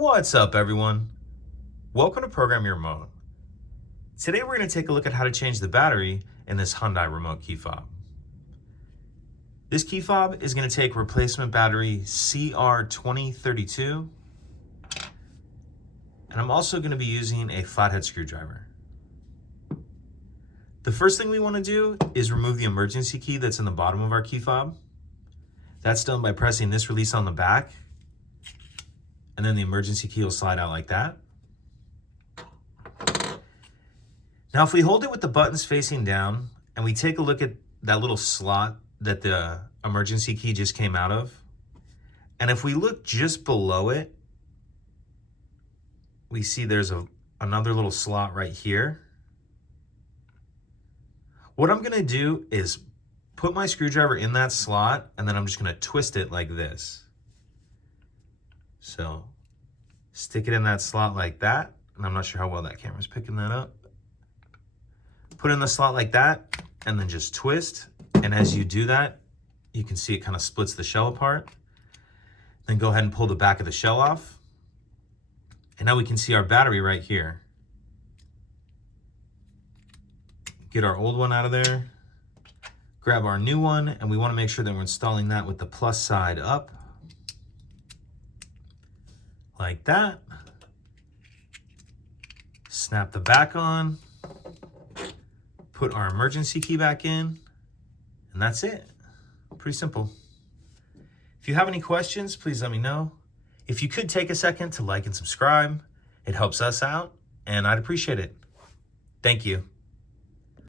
What's up, everyone? Welcome to Program Your Remote. Today we're going to take a look at how to change the battery in this Hyundai remote key fob. This key fob is going to take replacement battery CR2032, and I'm also going to be using a flathead screwdriver. The first thing we want to do is remove the emergency key that's in the bottom of our key fob. That's done by pressing this release on the back, and then the emergency key will slide out like that. Now, if we hold it with the buttons facing down and we take a look at that little slot that the emergency key just came out of, and if we look just below it, we see there's another little slot right here. What I'm gonna do is put my screwdriver in that slot, and then I'm just gonna twist it like this. So stick it in that slot like that, and I'm not sure how well that camera's picking that up. Put it in the slot like that, and then just twist. And as you do that, you can see it kind of splits the shell apart. Then go ahead and pull the back of the shell off. And now we can see our battery right here. Get our old one out of there. Grab our new one, and we want to make sure that we're installing that with the plus side up. Like that. Snap the back on. Put our emergency key back in, and that's it. Pretty simple. If you have any questions, please let me know. If you could take a second to like and subscribe, it helps us out, and I'd appreciate it. Thank you.